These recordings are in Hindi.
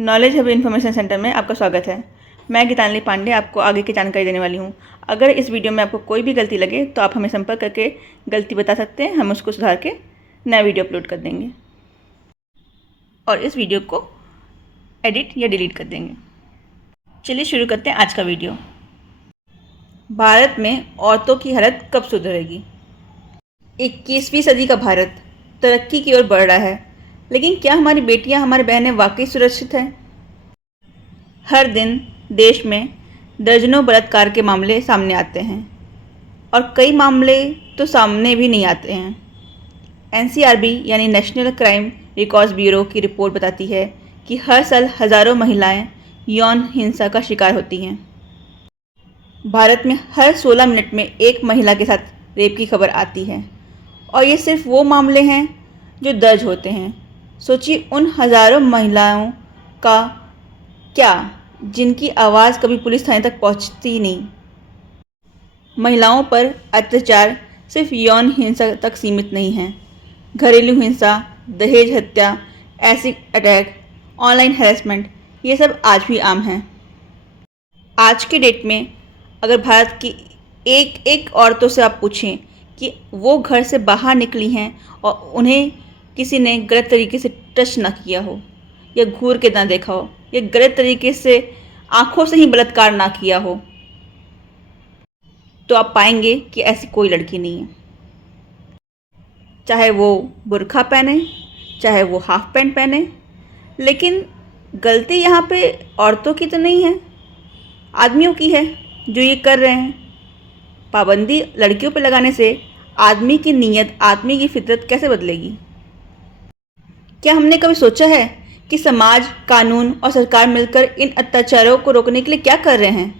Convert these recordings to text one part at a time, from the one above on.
नॉलेज हब इन्फॉर्मेशन सेंटर में आपका स्वागत है। मैं गीतांजलि पांडे आपको आगे की जानकारी देने वाली हूँ। अगर इस वीडियो में आपको कोई भी गलती लगे तो आप हमें संपर्क करके गलती बता सकते हैं, हम उसको सुधार के नया वीडियो अपलोड कर देंगे और इस वीडियो को एडिट या डिलीट कर देंगे। चलिए शुरू करते हैं आज का वीडियो। भारत में औरतों की हालत कब सुधरेगी? 21वीं सदी का भारत तरक्की की ओर बढ़ रहा है, लेकिन क्या हमारी बेटियां, हमारी बहनें वाकई सुरक्षित हैं? हर दिन देश में दर्जनों बलात्कार के मामले सामने आते हैं और कई मामले तो सामने भी नहीं आते हैं। NCRB यानी नेशनल क्राइम रिकॉर्ड्स ब्यूरो की रिपोर्ट बताती है कि हर साल हज़ारों महिलाएं यौन हिंसा का शिकार होती हैं। भारत में हर 16 मिनट में एक महिला के साथ रेप की खबर आती है और ये सिर्फ वो मामले हैं जो दर्ज होते हैं। सोचिए उन हज़ारों महिलाओं का क्या जिनकी आवाज़ कभी पुलिस थाने तक पहुंचती नहीं। महिलाओं पर अत्याचार सिर्फ यौन हिंसा तक सीमित नहीं है। घरेलू हिंसा, दहेज हत्या, एसिड अटैक, ऑनलाइन हैरेसमेंट, ये सब आज भी आम हैं। आज के डेट में अगर भारत की एक एक औरतों से आप पूछें कि वो घर से बाहर निकली हैं और उन्हें किसी ने गलत तरीके से टच ना किया हो या घूर के ना देखा हो या गलत तरीके से आंखों से ही बलात्कार ना किया हो, तो आप पाएंगे कि ऐसी कोई लड़की नहीं है। चाहे वो बुर्का पहने, चाहे वो हाफ पैंट पहने, लेकिन गलती यहाँ पे औरतों की तो नहीं है, आदमियों की है जो ये कर रहे हैं। पाबंदी लड़कियों पर लगाने से आदमी की नीयत, आदमी की फितरत कैसे बदलेगी? क्या हमने कभी सोचा है कि समाज, कानून और सरकार मिलकर इन अत्याचारों को रोकने के लिए क्या कर रहे हैं?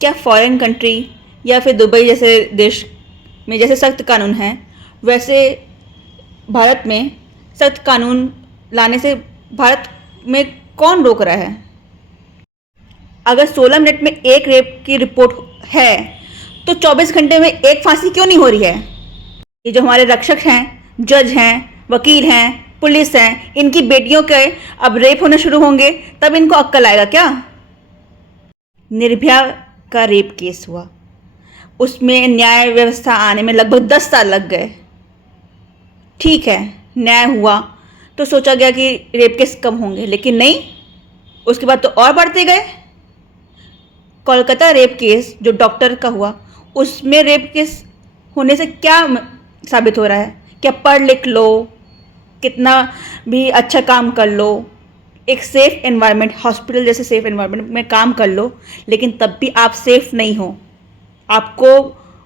क्या फॉरेन कंट्री या फिर दुबई जैसे देश में जैसे सख्त कानून हैं, वैसे भारत में सख्त कानून लाने से भारत में कौन रोक रहा है? अगर 16 मिनट में एक रेप की रिपोर्ट है तो 24 घंटे में एक फांसी क्यों नहीं हो रही है? ये जो हमारे रक्षक हैं, जज हैं, वकील हैं, पुलिस हैं, इनकी बेटियों के अब रेप होने शुरू होंगे तब इनको अक्ल आएगा क्या? निर्भया का रेप केस हुआ, उसमें न्याय व्यवस्था आने में लगभग 10 साल लग गए। ठीक है, न्याय हुआ तो सोचा गया कि रेप केस कम होंगे, लेकिन नहीं, उसके बाद तो और बढ़ते गए। कोलकाता रेप केस जो डॉक्टर का हुआ, उसमें रेप केस होने से क्या साबित हो रहा है? क्या पढ़ लिख लो, कितना भी अच्छा काम कर लो, एक सेफ़ एनवायरनमेंट, हॉस्पिटल जैसे सेफ़ एनवायरनमेंट में काम कर लो, लेकिन तब भी आप सेफ़ नहीं हो। आपको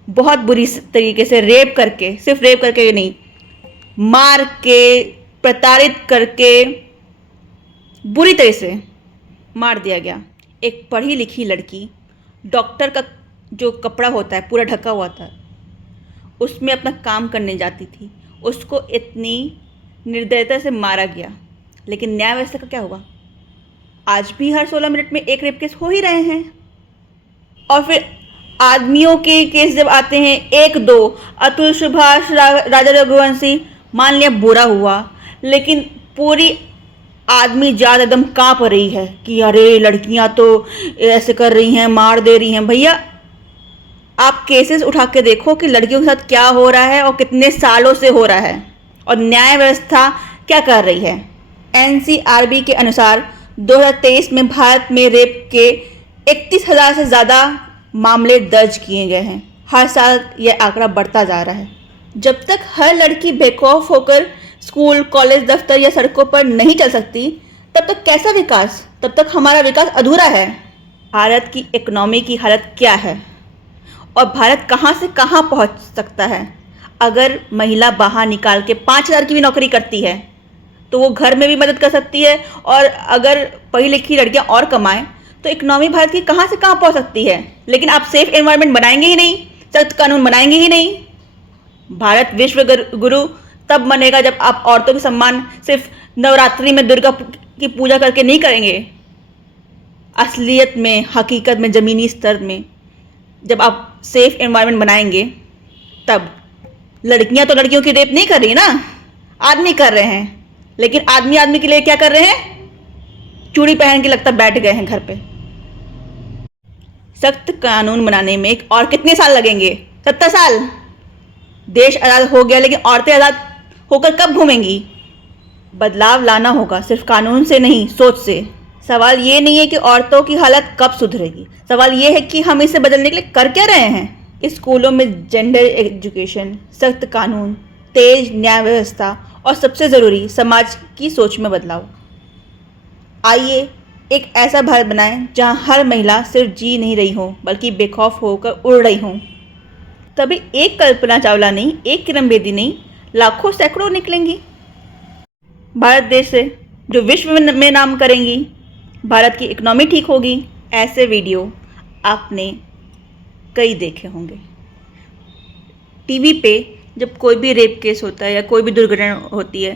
बहुत बुरी तरीके से रेप करके, सिर्फ रेप करके नहीं, मार के, प्रताड़ित करके बुरी तरह से मार दिया गया। एक पढ़ी लिखी लड़की, डॉक्टर का जो कपड़ा होता है पूरा ढका हुआ था, उसमें अपना काम करने जाती थी, उसको इतनी निर्दयता से मारा गया। लेकिन न्याय व्यवस्था का क्या हुआ? आज भी हर 16 मिनट में एक रेप केस हो ही रहे हैं। और फिर आदमियों के केस जब आते हैं, एक दो, अतुल सुभाष, राजा रघुवंशी, मान लिया बुरा हुआ, लेकिन पूरी आदमी जात एकदम कांप रही है कि अरे लड़कियां तो ऐसे कर रही हैं, मार दे रही हैं। भैया आप केसेस उठा के देखो कि लड़कियों के साथ क्या हो रहा है और कितने सालों से हो रहा है, और न्याय व्यवस्था क्या कर रही है। NCRB के अनुसार 2023 में भारत में रेप के 31,000 से ज़्यादा मामले दर्ज किए गए हैं। हर साल यह आंकड़ा बढ़ता जा रहा है। जब तक हर लड़की बेखौफ होकर स्कूल, कॉलेज, दफ्तर या सड़कों पर नहीं चल सकती, तब तक कैसा विकास? तब तक हमारा विकास अधूरा है। भारत की इकोनॉमी की हालत क्या है और भारत कहाँ से कहाँ पहुँच सकता है? अगर महिला बाहर निकाल के 5,000 की भी नौकरी करती है तो वो घर में भी मदद कर सकती है, और अगर पढ़ी लिखी लड़कियां और कमाएं तो इकोनॉमी भारत की कहाँ से कहाँ पहुँच सकती है। लेकिन आप सेफ एनवायरनमेंट बनाएंगे ही नहीं, सख्त कानून बनाएंगे ही नहीं। भारत विश्व गुरु तब बनेगा जब आप औरतों का सम्मान सिर्फ नवरात्रि में दुर्गा की पूजा करके नहीं करेंगे। असलियत में, हकीकत में, ज़मीनी स्तर में जब आप सेफ एनवायरनमेंट बनाएंगे तब। लड़कियां तो लड़कियों की रेप नहीं कर रही ना, आदमी कर रहे हैं। लेकिन आदमी आदमी के लिए क्या कर रहे हैं? चूड़ी पहन के लगता बैठ गए हैं घर पे। सख्त कानून बनाने में और कितने साल लगेंगे? 70 साल? देश आज़ाद हो गया, लेकिन औरतें आज़ाद होकर कब घूमेंगी? बदलाव लाना होगा, सिर्फ कानून से नहीं, सोच से। सवाल ये नहीं है कि औरतों की हालत कब सुधरेगी, सवाल ये है कि हम इसे बदलने के लिए कर क्या रहे हैं। स्कूलों में जेंडर एजुकेशन, सख्त कानून, तेज न्याय व्यवस्था और सबसे ज़रूरी समाज की सोच में बदलाव। आइए एक ऐसा भारत बनाएं जहां हर महिला सिर्फ जी नहीं रही हो बल्कि बेखौफ होकर उड़ रही हो। तभी एक कल्पना चावला नहीं, एक किरण बेदी नहीं, लाखों सैकड़ों निकलेंगी भारत देश से, जो विश्व में नाम करेंगी। भारत की इकोनॉमी ठीक होगी। ऐसे वीडियो आपने कई देखे होंगे। टीवी पे जब कोई भी रेप केस होता है या कोई भी दुर्घटना होती है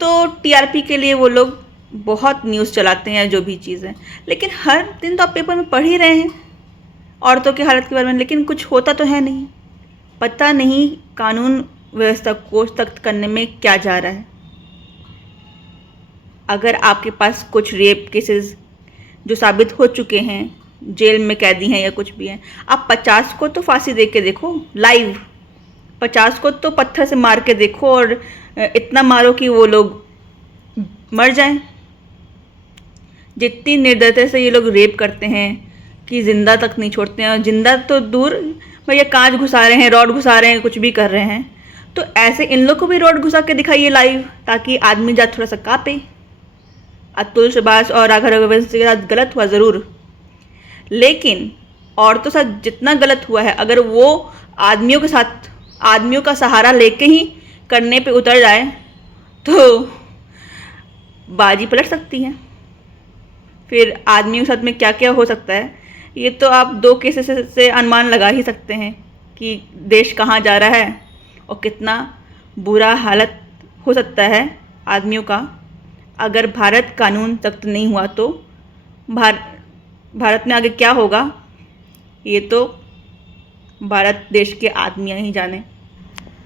तो टीआरपी के लिए वो लोग बहुत न्यूज़ चलाते हैं, जो भी चीज़ है, लेकिन हर दिन तो आप पेपर में पढ़ ही रहे हैं औरतों की हालत के बारे में, लेकिन कुछ होता तो है नहीं। पता नहीं कानून व्यवस्था को सख्त करने में क्या जा रहा है। अगर आपके पास कुछ रेप केसेस जो साबित हो चुके हैं, जेल में कैदी हैं या कुछ भी हैं, आप 50 को तो फांसी दे के देखो लाइव, 50 को तो पत्थर से मार के देखो और इतना मारो कि वो लोग मर जाएं। जितनी निर्दयता से ये लोग रेप करते हैं कि जिंदा तक नहीं छोड़ते हैं, और जिंदा तो दूर, भैया कांच घुसा रहे हैं, रॉड घुसा रहे हैं, कुछ भी कर रहे हैं। तो ऐसे इन लोग को भी रॉड घुसा के दिखाइए लाइव, ताकि आदमी जात थोड़ा सा कांपे। अतुल सुभाष और राघव रघुवंशी के साथ गलत हुआ ज़रूर, लेकिन औरतों के साथ जितना गलत हुआ है, अगर वो आदमियों के साथ आदमियों का सहारा लेके ही करने पे उतर जाए तो बाजी पलट सकती है। फिर आदमियों के साथ में क्या क्या हो सकता है, ये तो आप 2 केसेस से अनुमान लगा ही सकते हैं कि देश कहाँ जा रहा है और कितना बुरा हालत हो सकता है आदमियों का अगर भारत कानून सख्त नहीं हुआ तो। भारत में आगे क्या होगा ये तो भारत देश के आदमी ही जाने।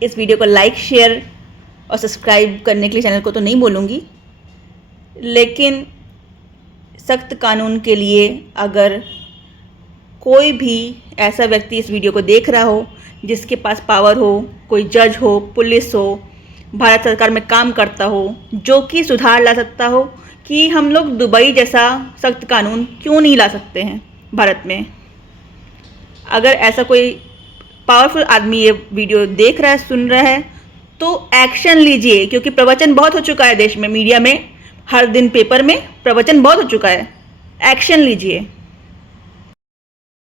इस वीडियो को लाइक, शेयर और सब्सक्राइब करने के लिए चैनल को तो नहीं बोलूँगी, लेकिन सख्त कानून के लिए अगर कोई भी ऐसा व्यक्ति इस वीडियो को देख रहा हो जिसके पास पावर हो, कोई जज हो, पुलिस हो, भारत सरकार में काम करता हो, जो कि सुधार ला सकता हो कि हम लोग दुबई जैसा सख्त कानून क्यों नहीं ला सकते हैं भारत में। अगर ऐसा कोई पावरफुल आदमी ये वीडियो देख रहा है, सुन रहा है, तो एक्शन लीजिए, क्योंकि प्रवचन बहुत हो चुका है देश में, मीडिया में, हर दिन पेपर में प्रवचन बहुत हो चुका है। एक्शन लीजिए।